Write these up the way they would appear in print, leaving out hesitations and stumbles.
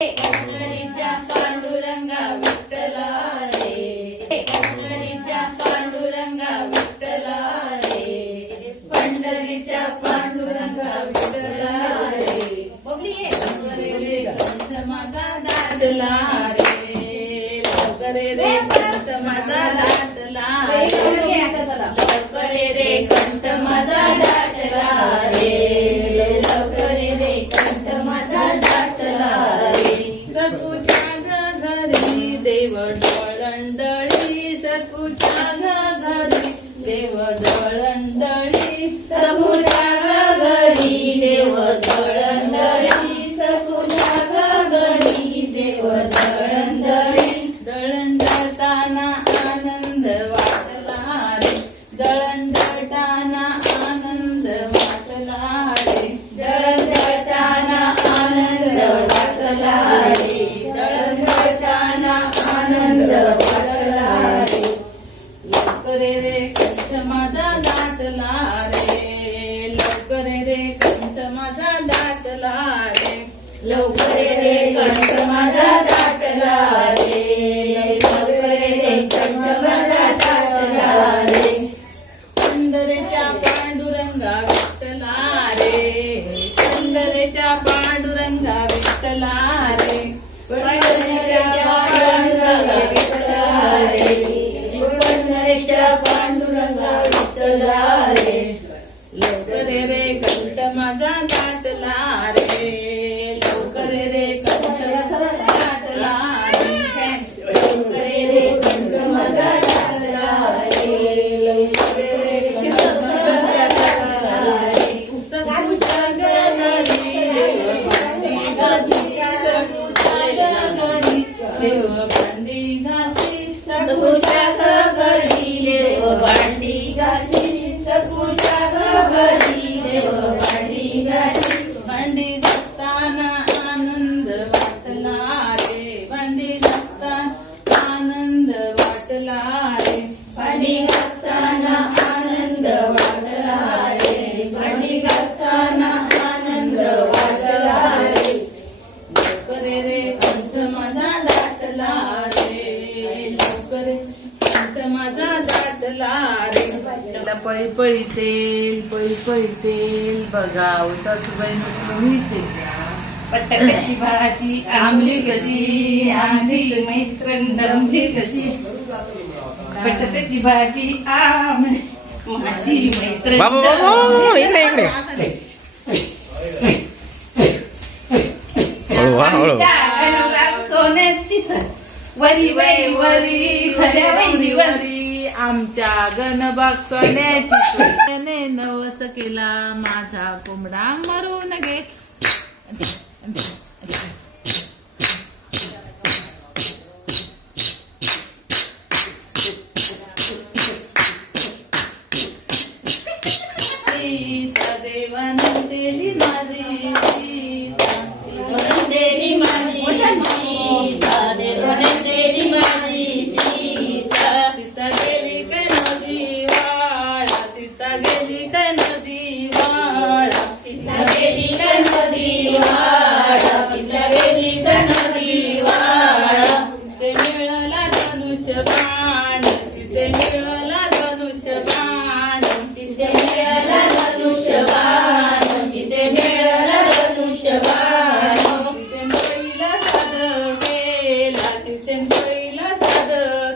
पंढरीच्या पांडुरंगा विठ्ठला रे, पंढरीच्या पांडुरंगा विठ्ठला रे, पंढरीच्या पांडुरंगा विठ्ठला रे, रे कंस माझा दाटला रे, लवकरे रे कंस माझा दाटला रे, लवकरे रे कंस माझा दाटला रे, लवकरे रे कंस माझा दाटला रे, सकुच्या घरी देव डोळंडळी, सकुच्या घरी देव डोळंडळी, सकुच्या घरी देव डोळंडळी, सकुच्या घरी देव डोळंडळी, दळंदळताना आनंद वाटला रे, दळंदळताना आनंद वाटला रे, दळंदळताना आनंद वाटला रे, दळंदळताना आनंद वाटला रे, लवकरे रे कंस माझा दाटला रे, लवकरे रे कंस माझा दाटला रे, लवकरे रे कंस माझा दाटला रे, लवकरे रे कंस माझा दाटला रे, पंढरीच्या पांडुरंगा विठ्ठला रे, पंढरीच्या पांडुरंगा विठ्ठला रे, पंढरीच्या पांडुरंगा विठ्ठला रे, पंढरीच्या पांडुरंगा विठ्ठला रे, लवकरे रे कंस माझा दाटला रे, लवकरे रे कंस माझा दाटला रे, लवकरे रे कंस माझा दाटला रे, लवकरे रे कंस माझा दाटला रे, सकुच्या घरी देव भांडी घासी, सकुच्या घरी देव भांडी घासी, सकुच्या घरी देव भांडी घासी, सकुच्या घरी देव भांडी घासी, भांडी घासताना आनंद वाटला रे, भांडी घासताना आनंद वाटला रे, भांडी घासताना आनंद वाटला रे, भांडी घासताना आनंद वाटला रे, लवकरे रे कंस माझा दाटला रे, लवकरे कंस माझा दाटला रे, पळी पळी तेल, पळी पळी तेल बघाव सासूबाई मीचे, पटकची भाजी आंबली कशी, आंधी मैत्रण दमली कशी, पटकची भाजी आंबली माझी मैत्रण सोन्याची सर वरी वरी वरी खऱ्या वरी वरी, आमच्या गणबाग सोन्याची नवस केला माझा कोंबडा मरून गे, देवान दिली माझी देवी माझी सीता, देवान दिली माझी सीता, सीता गेली काय नदी वाळा, सीता गेली काय नदी वाळा, सीता गेली काय नदी वाळा, सीता गेली काय नदी वाळा, तिथे मिळाला धनुष्य बाण, तिथे मिळाला धनुष्य बाण, तिथे मिळाला धनुष्य बाण, तिथे मिळाला धनुष्य बाण, तिथे पहिला साध केला, तिथे पहिला साध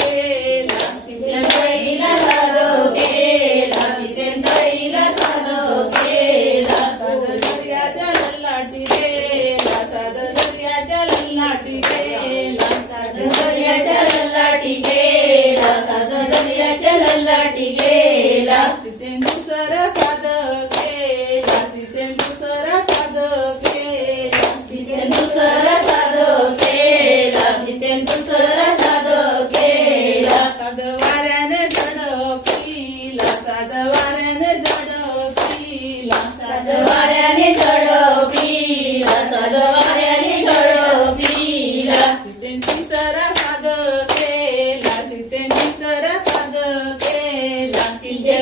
केला, तिथे पहिला साध केला, तिथे पहिला साध केला, साध दर्याच्या ललाटी गेला, साध दर्याच्या ललाटी गेला, साध दर्याच्या ललाटी गेला, साध दर्याच्या ललाटी गेला, तिथे दुसरा साध केला, तिथे दुसरा साध केला, तिथे दुसरा साध केला, तिथे दुसरा साध केला, साध वाऱ्याने झडपिला, साध वाऱ्याने झडपिला, साध वाऱ्याने झडपिला, साध वाऱ्याने झडपिला, तिथे तिसरा साध केला, तिथे तिसरा साध केला, तिथे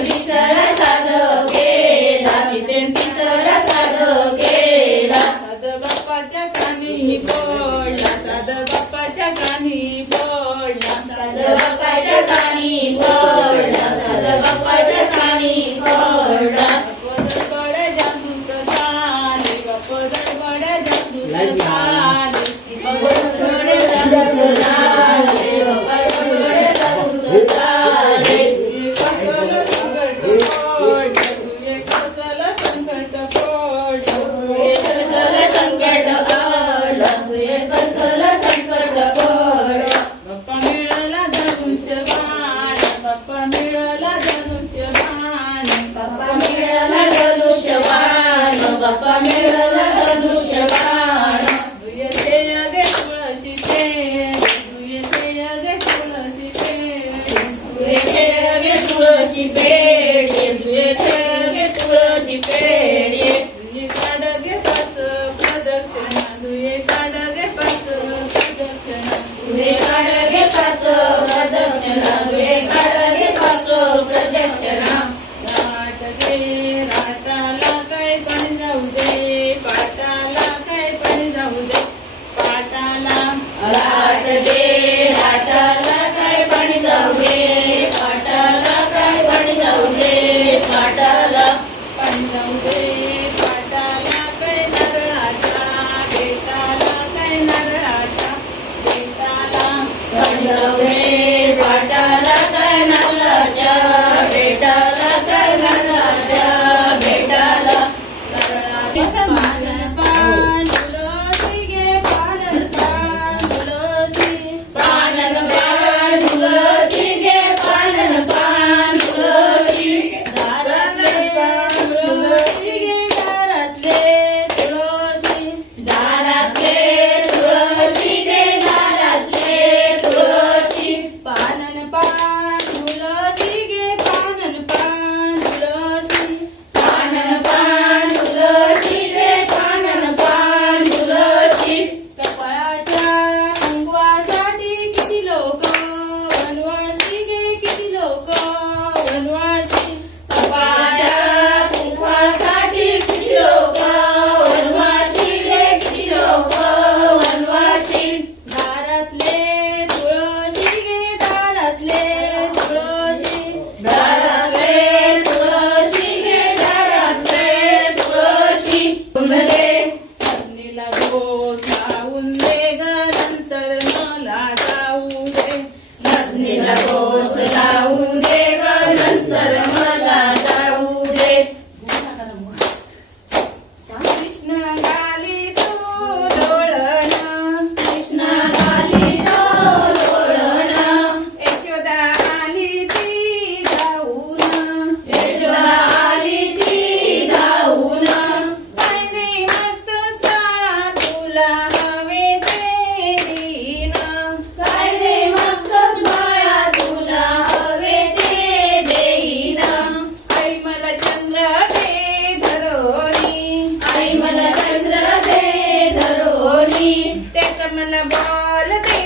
त्याचं मला बोलते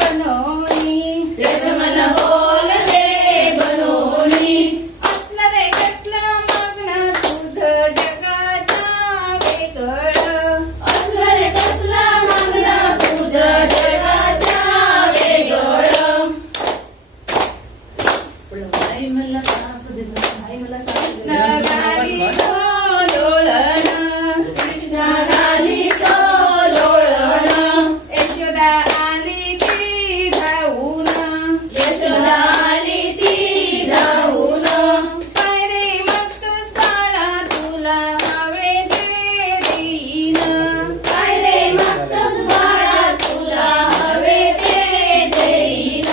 बनवणी, त्याचं मला बोलते बनवणी. असलं रे कसलं मागणं तुझं जगाच्या वेगळं, असलं रे कसलं मागणं तुझं जगाच्या वेगळं. आई मला साप दे, आई मला साप दे. नगारी डोळण, कृष्णा गाली तो लोळण, यशोदा आली ती धावून, यशोदा आली ती धावून. काय रे मग तू साळा तुला हवे ते देईन, काय रे मागतोस बाळा तुला हवे ते देईन.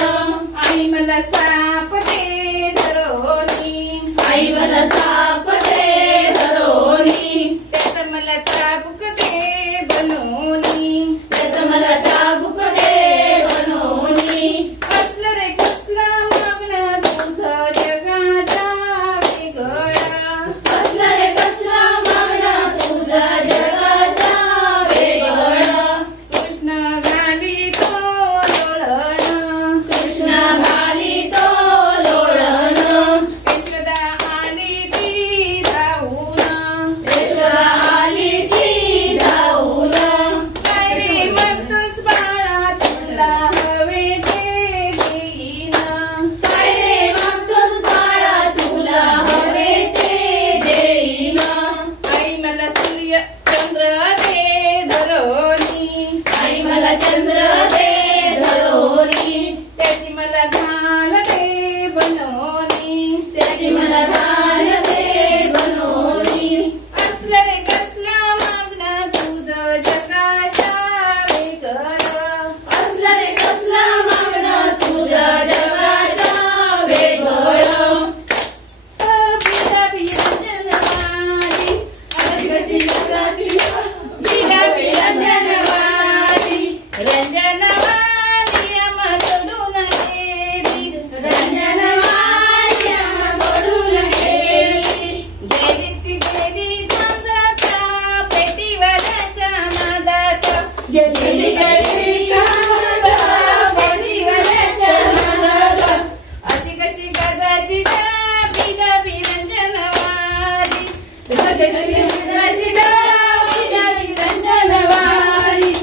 आई मला साप दे धरोनी, आई मला साप दे धरोनी, त्याचं मला चाबूक दे बनवणी, त्याचं मला चाबूक दे बनवणी. असलं रे कसलं मागणं तुझं जगाच्या वेगळं, असलं रे कसलं मागणं तुझं जगाच्या वेगळं. कृष्ण घाली तो लोळण, कृष्णा घाली तो लोळण, यशोदा आली ती धावून, यशोदा आली ती धावून. काय रे मग तूच बाळा तुला हवे ते देईन, काय रे मागतोस बाळा तुला हवे ते देईन. आई मला सूर्य चंद्र दे धरोनी, आई मला चंद्र दे धरोनी, त्याची मला घाल दे बनवणी, त्याची मला घाल दे बनवणी. असलं रे कसलं मागणं तुझं जगाच्या वेगळं, असलं रे कसलं मागणं तुझं जगाच्या वेगळं. बिदा बिरंजनवारी, अशी कशी जगाची बिदा बिरंजनवारी, रंजनवारी आम्हा सोडून गेली, रंजनवारी आम्हा सोडून गेली. गेली ती गेली झांजाच्या पेटीवाल्याच्या नादात, गेली गेली झांजाच्या पेटीवाल्याच्या नादात. अशी कशी गजाची बिदा बिरंजनवारी, कशी कशी जगाची बिदा बिरंजनवारी,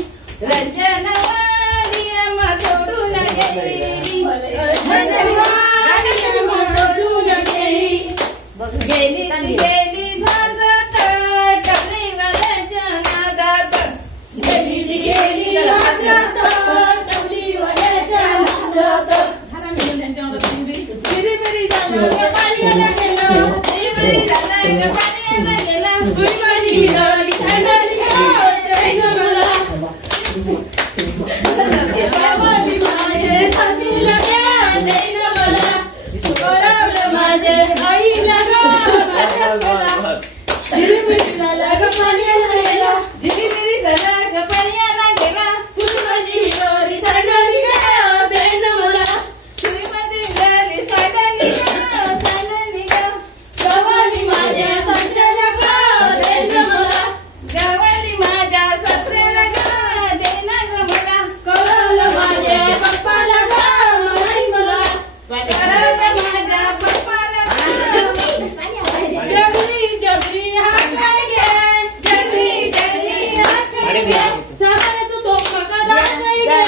रंजनवारी आम्हा सोडून गेली, रंजनवारी आम्हा सोडून गेली. गेली ती गेली झांजात टपरीवाल्याच्या नादात, गेली ती गेली झांजात टपरीवाल्याच्या नादात. चिरीमिरी झालं ग पाण्याला गेलं, चिरीमिरी झालं ग पाण्याला गेलं, गुईमारी हिरवली थंडाली गं, जय गं मला. गावाली माझे सासूला द्या, जय गं मला. बोलावलं माझे आईला गं, माझ्या मला. चिरीमिरी झालं ग पाण्याला गेलं, चिरीमिरी झालं ग पाण्याला गेला, गुईमारी हिरवली थंडाली गं, जय गं मला. सुईमध्ये गेली साडली ग, साडली ग, गावाली माझ्या सासऱ्याला गं, जय गं मला. गावाली माझ्या सासऱ्याला ग दे ना ग मला, कळवलं माझ्या पप्पाला गं, आई मला. कळवलं माझ्या पप्पाला ग. जगली जगली हात काय गे, जगली जगली हात घे, सामानाचं टोपका दाखल गे,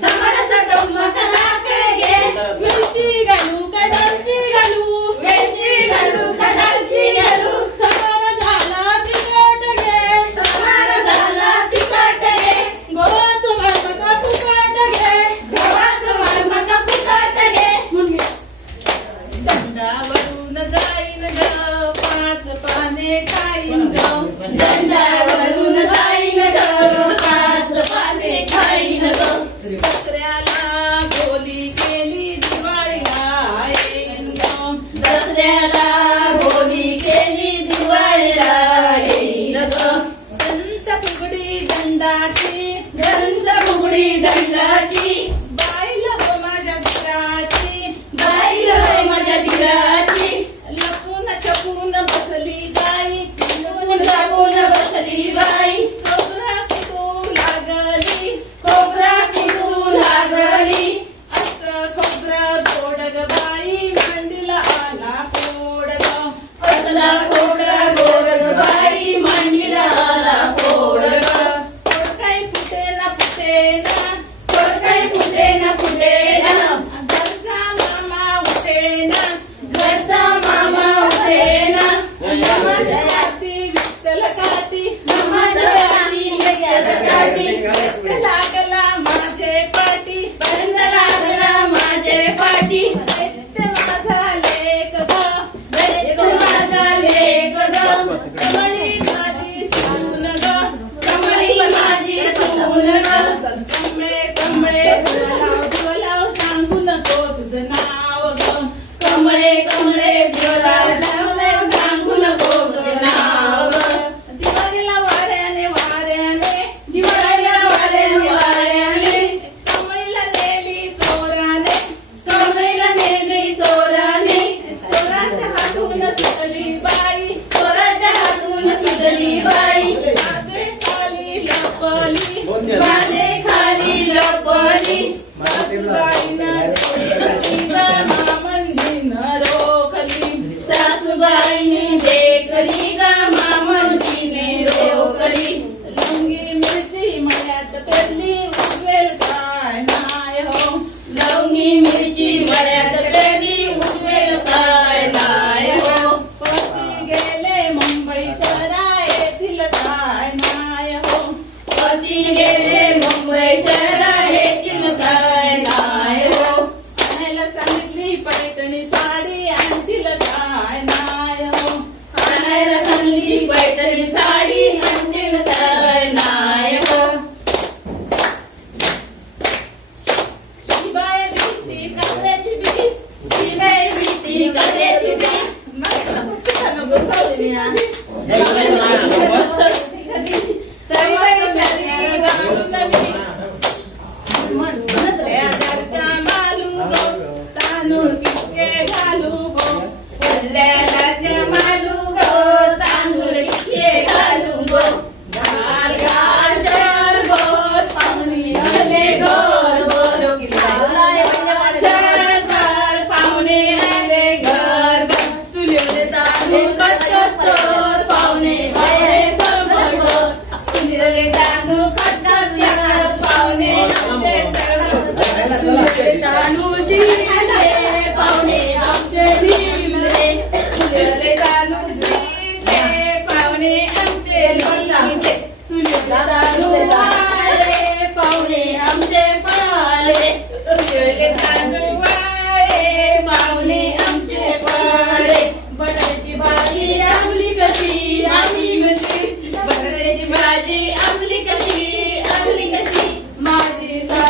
सामानाचं टोपका दाखल गे. मिरची घालू का दालची घालू, वेलची घालू का दालची घालू, सामाना झाला तिखट गे, सामार झाला तिखट घे, गव्हाचं भात का फुकट गे. गव्हाचं मालमं का फुकट घे, दंडावरून जाईन ग, पाच पाने खाईन ग. दंडावरून जाईन ग, पाच पाने खाईन ग, दसऱ्याला बोली केली दिवाळीला येईन ग. दसऱ्याला बोली केली दिवाळीला येईन ग, दंत फुगडी दंडाची, दंड फुगडी दंडाची, बाईला हो माझ्या दिराची, बाई होय माझ्या दिराची, लपून छपून बसली बाई, जागून बसली बाई, कोपऱ्यात तू लागली, कोपऱ्यात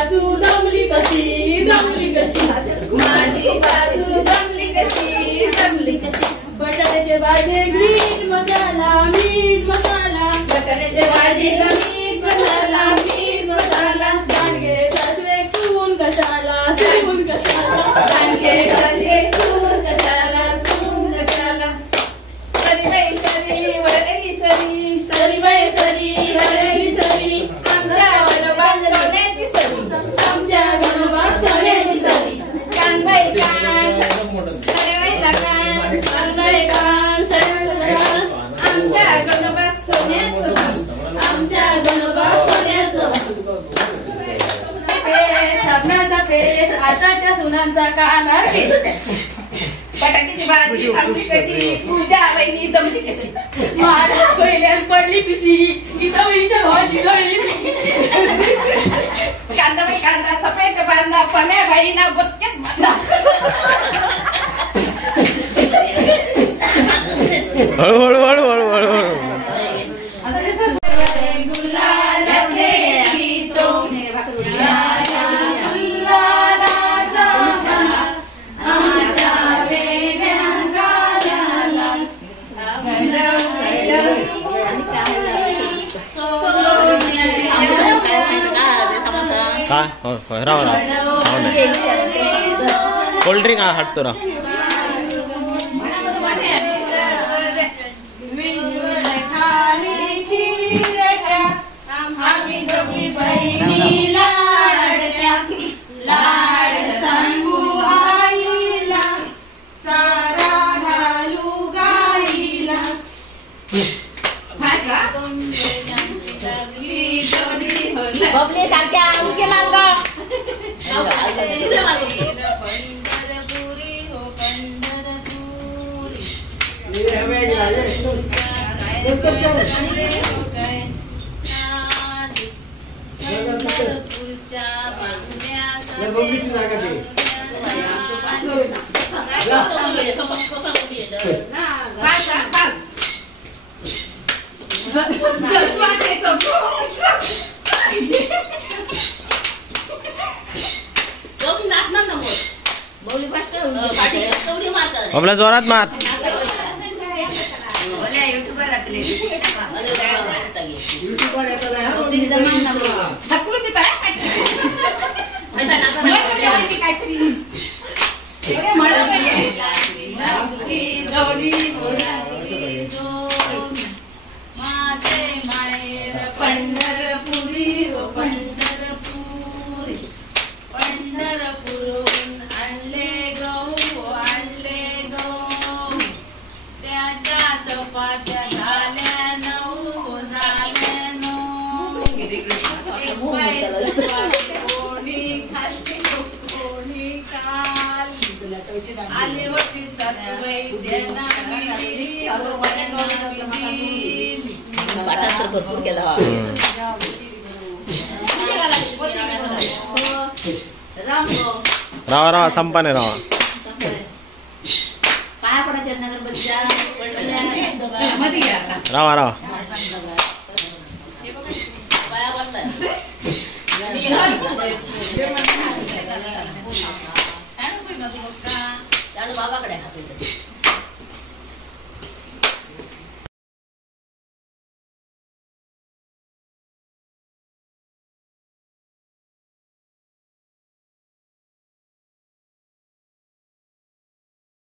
सासू जमली कशी जमली कशी माझी सासू जमली कशी जमली कशी बटाट्याचे भाजी मीठ मसाला बटाट्याच्या भाजीला मीठ मसाला दांडगे सासवे सून कशाला दांडगे सासवे सून कशाला सरी बाई सरी वरली सरी आमच्या गणोबात सोन्याची सरी कान बाई कान सरेबाईला कान आमच्या गणोबात सोन्याचं साबणाचा फेस आताच्या सुनांचा कानार केस बटाट्याची भाजी आमटी कशी पूजा वहिनी जमली कशी माझ्या पहिल्यात पडली पिशी गीताबाईच्या भाजी गळली कांदा बाई कांदा सफेद बांधा पम्या बाईना बत्केत बांधा हळूहळू काय राव कोल्ड ड्रिंक हाडतो राव आम्ही दोघी बहिणी लाड सांगू आईला चारा घालू गाईला बबली सारख्या उगे मांग पंढरपुरी हो पंढरपुरच्या आपल्या जोरात मात पंढरपुरी हो पंढरपुरी पंढरपुरून आणले गहू त्याच्या चपात्या झाल्या नऊ कोणी खाल्ली कोणी खाल्ली आली होती सासूबाई त्यांना वाटात तर भरपूर केला रावा संपाने रावा पाया पडायच्या नगर रावा